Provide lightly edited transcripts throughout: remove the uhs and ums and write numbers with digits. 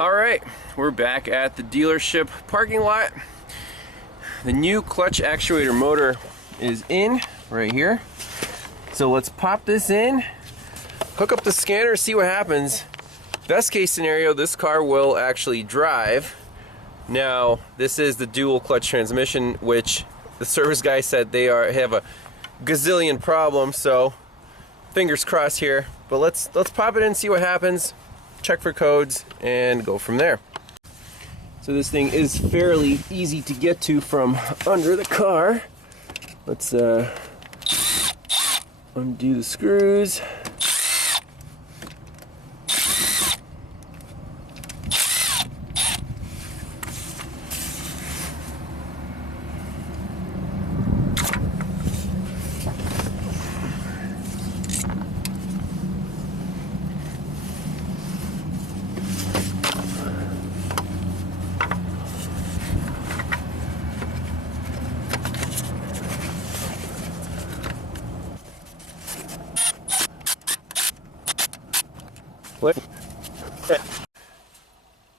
Alright, we're back at the dealership parking lot. The new clutch actuator motor is in right here. So let's pop this in, hook up the scanner, see what happens. Best case scenario, this car will actually drive. Now, this is the dual clutch transmission, which the service guy said they have a gazillion problems, so fingers crossed here. But let's pop it in, see what happens, check for codes, and go from there. So this thing is fairly easy to get to from under the car. Let's undo the screws.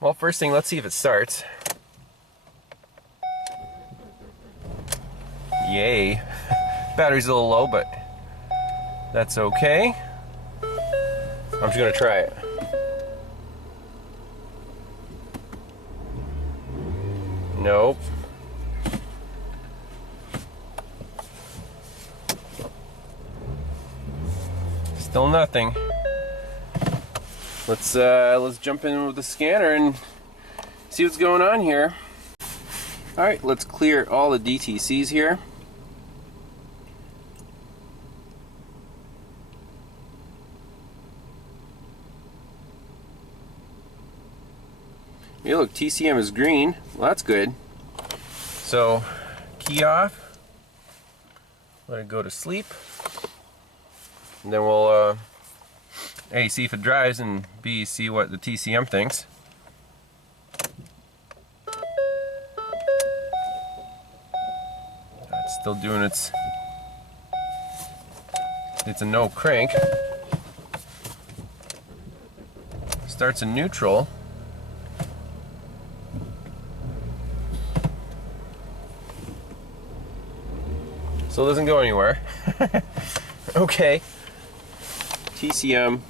Well, first thing, let's see if it starts. Yay. Battery's a little low, but that's okay. I'm just gonna try it. Nope. Still nothing. Let's jump in with the scanner and see what's going on here. Alright, let's clear all the DTCs here. Hey, look, TCM is green. Well, that's good. So, key off. Let it go to sleep. And then we'll A, see if it drives, and B, see what the TCM thinks. It's still doing it's a no crank. Starts in neutral. Still doesn't go anywhere. Okay. TCM.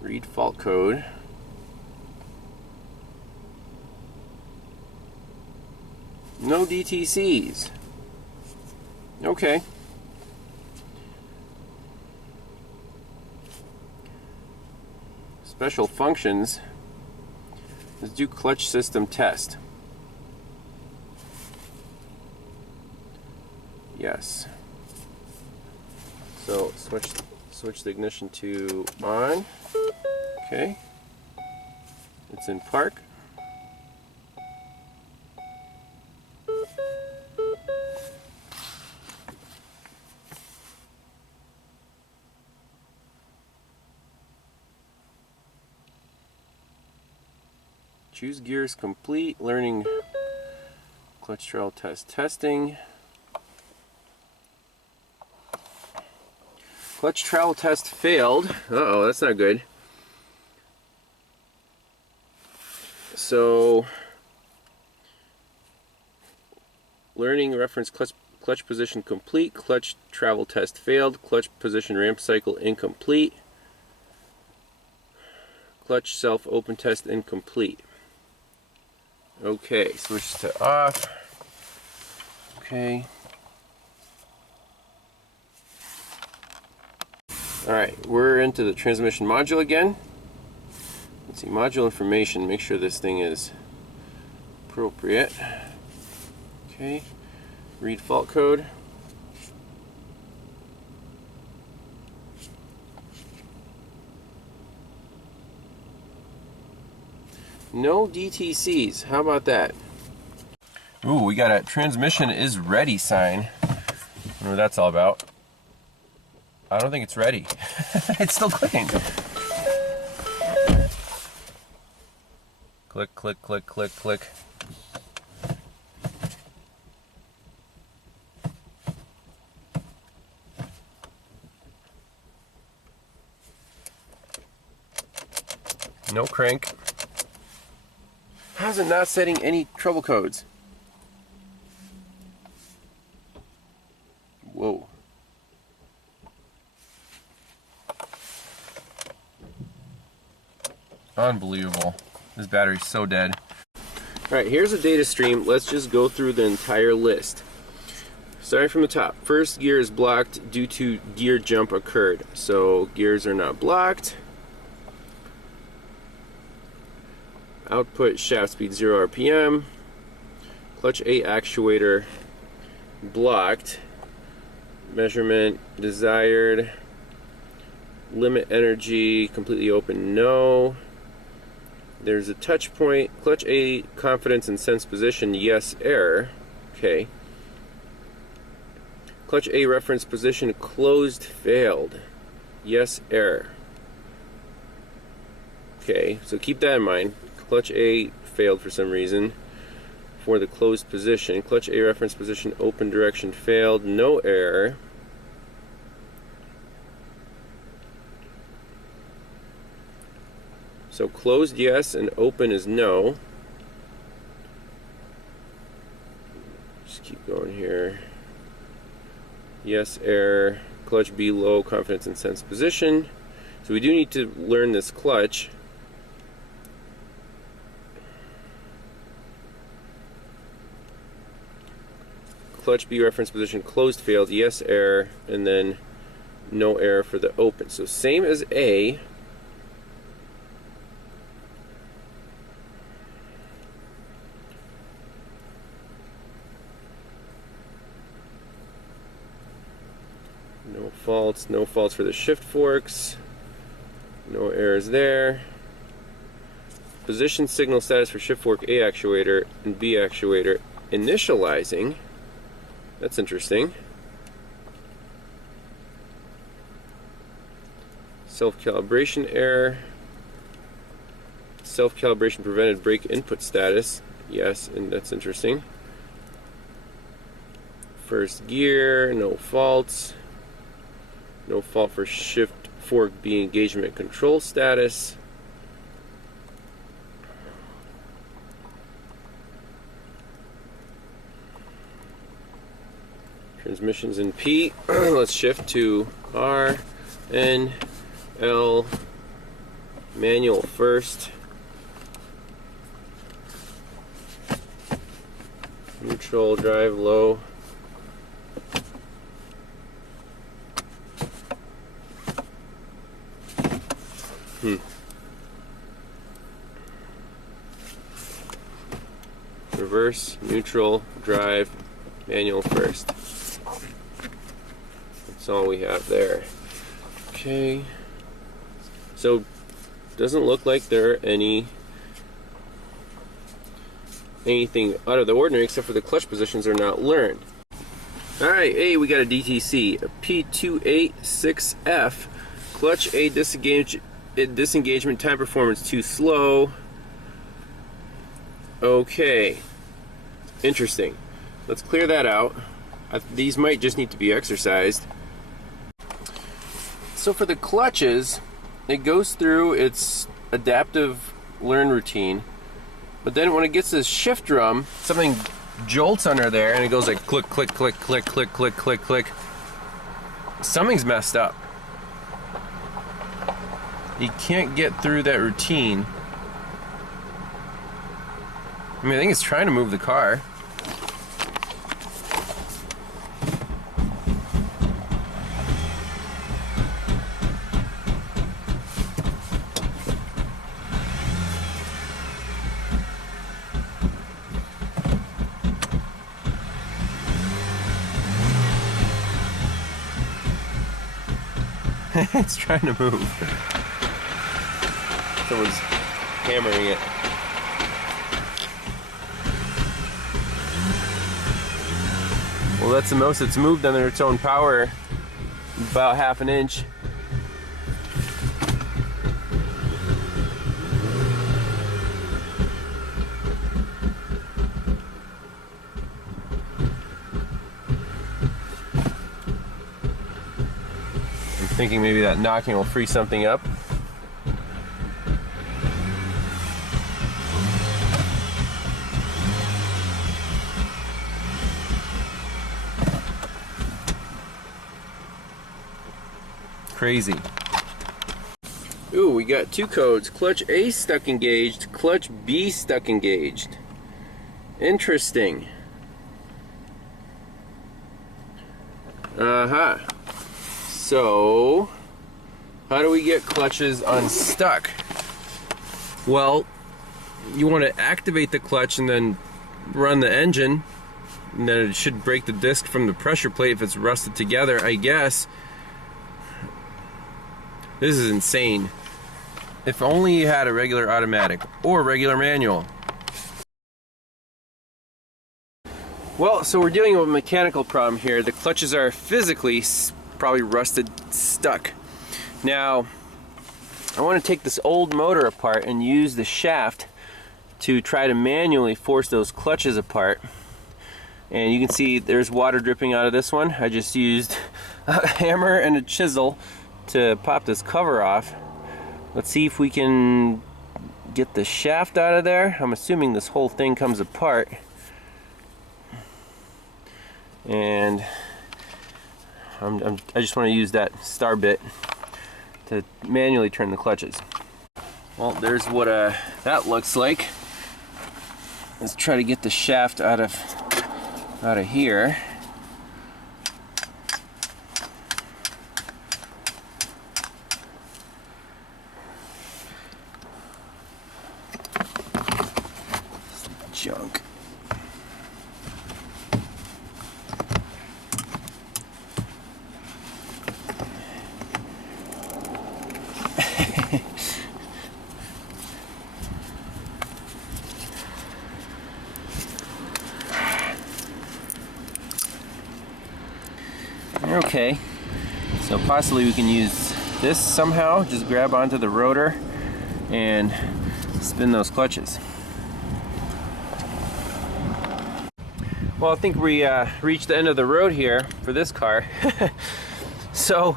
Read fault code. No DTCs. Okay. Special functions. Let's do clutch system test. Yes. So switch the ignition to on. Okay. It's in park. Choose gears complete. Learning clutch trail test testing. Clutch travel test failed. Uh-oh, that's not good. So, learning reference clutch position complete. Clutch travel test failed. Clutch position ramp cycle incomplete. Clutch self open test incomplete. Okay, switch to off. Okay. Alright, we're into the transmission module again. Let's see, module information, make sure this thing is appropriate. Okay, read fault code. No DTCs, how about that? Ooh, we got a transmission is ready sign. I wonder what that's all about. I don't think it's ready. It's still clicking. Click, click, click, click, click. No crank. How's it not setting any trouble codes? Whoa. Unbelievable. This battery's so dead. Alright, here's a data stream. Let's just go through the entire list. Starting from the top. First gear is blocked due to gear jump occurred. So gears are not blocked. Output shaft speed 0 RPM. Clutch A actuator blocked. Measurement desired. Limit energy completely open, no. There's a touch point. Clutch A confidence and sense position, yes, error. Okay. Clutch A reference position closed, failed. Yes, error. Okay, so keep that in mind. Clutch A failed for some reason for the closed position. Clutch A reference position open direction failed, no error. So closed yes and open is no. Just keep going here. Yes, error. Clutch B low, confidence and sense position. So we do need to learn this clutch. Clutch B reference position closed, failed, yes, error, and then no error for the open. So same as A. No faults for the shift forks. No errors there. Position signal status for shift fork A actuator and B actuator initializing. That's interesting. Self-calibration error. Self-calibration prevented brake input status. Yes, and that's interesting. First gear, no faults. No fault for shift fork B engagement control status. Transmissions in P. Let's shift to R, N, L, manual first. Neutral, drive low. Reverse, neutral, drive, manual first. That's all we have there. Okay. So, doesn't look like there are anything out of the ordinary except for the clutch positions are not learned. Alright, hey, we got a DTC, a P286F, clutch A disengagement time performance too slow. Okay, interesting. Let's clear that out. These might just need to be exercised. So for the clutches, it goes through its adaptive learn routine, but then when it gets this shift drum, something jolts under there and it goes like click, click, click, click, click, click, click, click. Something's messed up. You can't get through that routine. I mean, I think it's trying to move the car. It's trying to move. Someone's hammering it. Well, that's the most it's moved under its own power, about half an inch. I'm thinking maybe that knocking will free something up. crazy. Ooh, we got two codes. Clutch A stuck engaged, clutch B stuck engaged. Interesting. So, how do we get clutches unstuck? Well, you want to activate the clutch and then run the engine, and then it should break the disc from the pressure plate if it's rusted together, I guess. This is insane. If only you had a regular automatic or regular manual. Well, so we're dealing with a mechanical problem here. The clutches are physically probably rusted, stuck. Now, I want to take this old motor apart and use the shaft to try to manually force those clutches apart. And you can see there's water dripping out of this one. I just used a hammer and a chisel to pop this cover off. Let's see if we can get the shaft out of there. I'm assuming this whole thing comes apart. And I just want to use that star bit to manually turn the clutches. Well, there's what that looks like. Let's try to get the shaft out of here. Junk. Okay, so possibly we can use this somehow, just grab onto the rotor and spin those clutches. Well, I think we reached the end of the road here for this car. So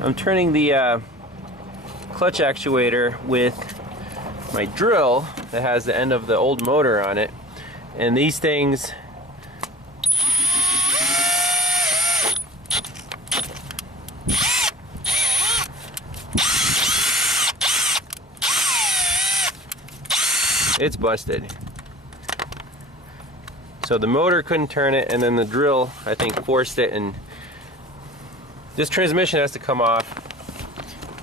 I'm turning the clutch actuator with my drill that has the end of the old motor on it, and these things it's busted. So the motor couldn't turn it, and then the drill, I think, forced it, and this transmission has to come off.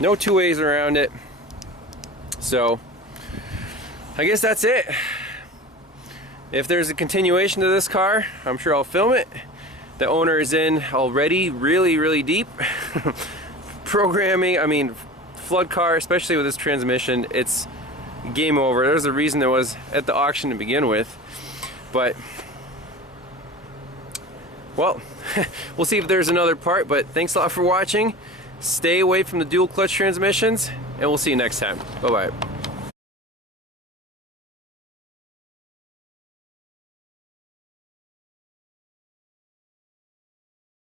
No two ways around it. So I guess that's it. If there's a continuation to this car, I'm sure I'll film it. The owner is in already really deep. Programming, I mean, flood car, especially with this transmission, it's game over. There's a reason it was at the auction to begin with. But well, we'll see if there's another part, but thanks a lot for watching. Stay away from the dual clutch transmissions, and we'll see you next time. Bye-bye.